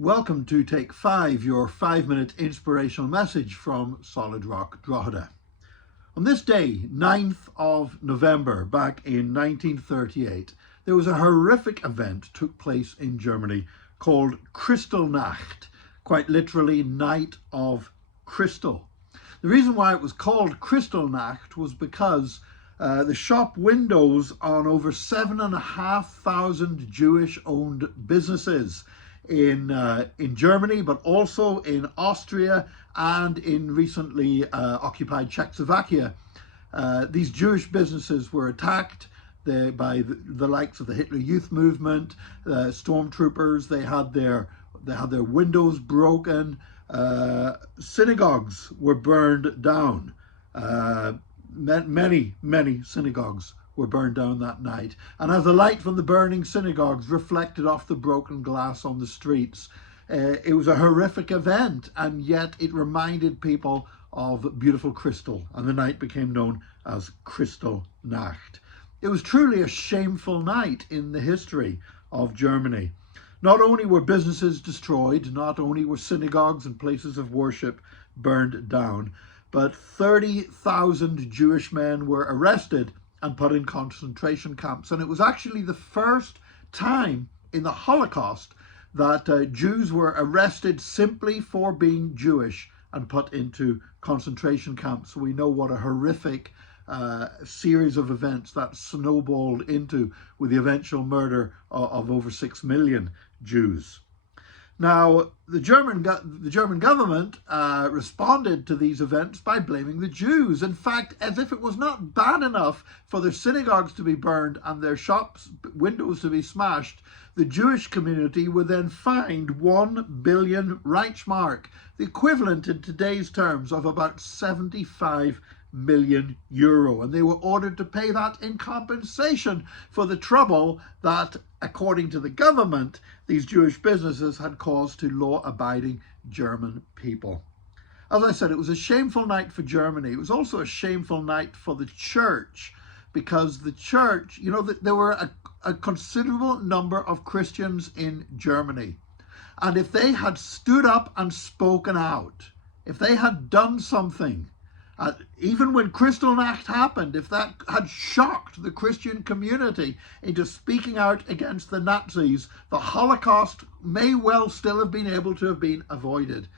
Welcome to Take 5, your 5-minute inspirational message from Solid Rock Drogheda. On this day, 9th of November, back in 1938, there was a horrific event took place in Germany called Kristallnacht, quite literally Night of Crystal. The reason why it was called Kristallnacht was because the shop windows on over 7,500 Jewish-owned businesses in Germany, but also in Austria and in recently occupied Czechoslovakia. These Jewish businesses were attacked by the likes of the Hitler Youth Movement, stormtroopers. They had their windows broken. Synagogues were burned down. Many synagogues were burned down that night, and as the light from the burning synagogues reflected off the broken glass on the streets, it was a horrific event, and yet it reminded people of beautiful crystal, and the night became known as Kristallnacht. It was truly a shameful night in the history of Germany. Not only were businesses destroyed, not only were synagogues and places of worship burned down, but 30,000 Jewish men were arrested and put in concentration camps. And it was actually the first time in the Holocaust that Jews were arrested simply for being Jewish and put into concentration camps. We know what a horrific series of events that snowballed into, with the eventual murder of over 6 million Jews. Now, the German government responded to these events by blaming the Jews. In fact, as if it was not bad enough for their synagogues to be burned and their shops' windows to be smashed, the Jewish community were then fined 1 billion Reichsmark, the equivalent in today's terms of about 75 million euro, and they were ordered to pay that in compensation for the trouble that, according to the government, these Jewish businesses had caused to law-abiding German people. As I said, it was a shameful night for Germany. It was also a shameful night for the church, because the church, there were a considerable number of Christians in Germany, and if they had stood up and spoken out, if they had done something, even when Kristallnacht happened, if that had shocked the Christian community into speaking out against the Nazis, the Holocaust may well still have been able to have been avoided.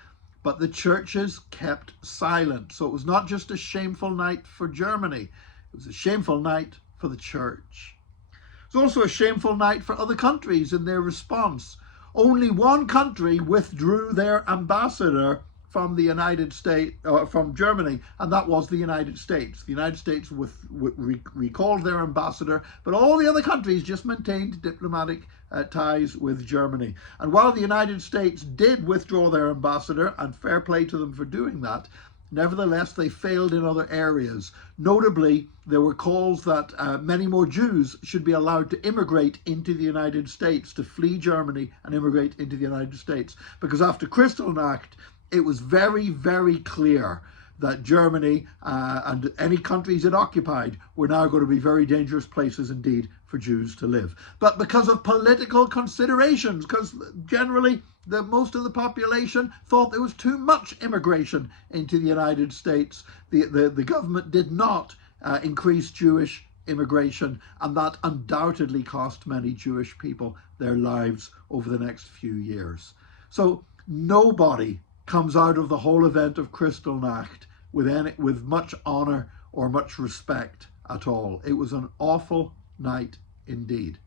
But the churches kept silent. So it was not just a shameful night for Germany, it was a shameful night for the church. It was also a shameful night for other countries in their response. Only one country withdrew their ambassador from the United States, from Germany, and that was the United States. The United States recalled their ambassador, but all the other countries just maintained diplomatic ties with Germany. And while the United States did withdraw their ambassador, and fair play to them for doing that, nevertheless they failed in other areas. Notably, there were calls that many more Jews should be allowed to immigrate into the United States, to flee Germany and immigrate into the United States, because after Kristallnacht, it was very, very clear that Germany and any countries it occupied were now going to be very dangerous places indeed for Jews to live. But because of political considerations, because generally most of the population thought there was too much immigration into the United States, the government did not increase Jewish immigration, and that undoubtedly cost many Jewish people their lives over the next few years. So nobody comes out of the whole event of Kristallnacht with much honor or much respect at all. It was an awful night indeed.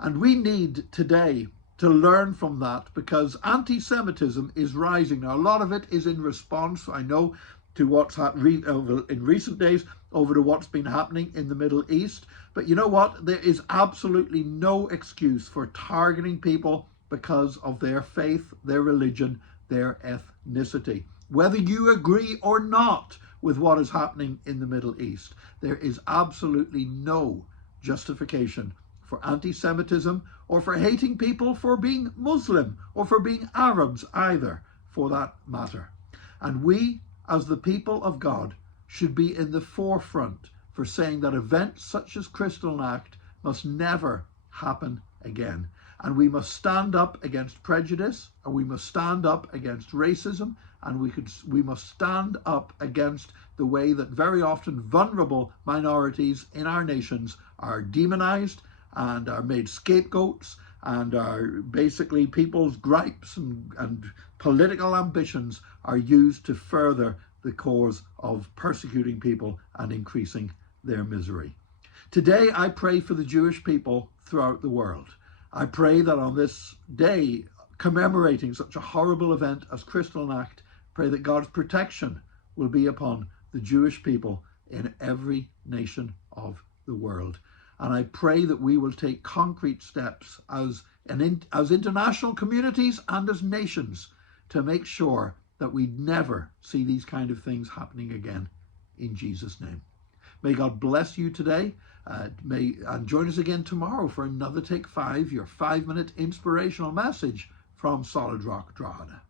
And we need today to learn from that, because anti-Semitism is rising. Now, a lot of it is in response, I know, to what's happened in recent days over to what's been happening in the Middle East. But you know what? There is absolutely no excuse for targeting people because of their faith, their religion, their ethnicity. Whether you agree or not with what is happening in the Middle East, there is absolutely no justification for anti-Semitism or for hating people for being Muslim or for being Arabs either, for that matter. And we, as the people of God, should be in the forefront for saying that events such as Kristallnacht must never happen again. And we must stand up against prejudice, and we must stand up against racism, and we must stand up against the way that very often vulnerable minorities in our nations are demonized and are made scapegoats and are basically people's gripes and political ambitions are used to further the cause of persecuting people and increasing their misery. Today, I pray for the Jewish people throughout the world. I pray that on this day, commemorating such a horrible event as Kristallnacht, pray that God's protection will be upon the Jewish people in every nation of the world. And I pray that we will take concrete steps as international communities and as nations to make sure that we never see these kind of things happening again, in Jesus' name. May God bless you today. And join us again tomorrow for another Take 5, your 5-minute inspirational message from Solid Rock Drogheda.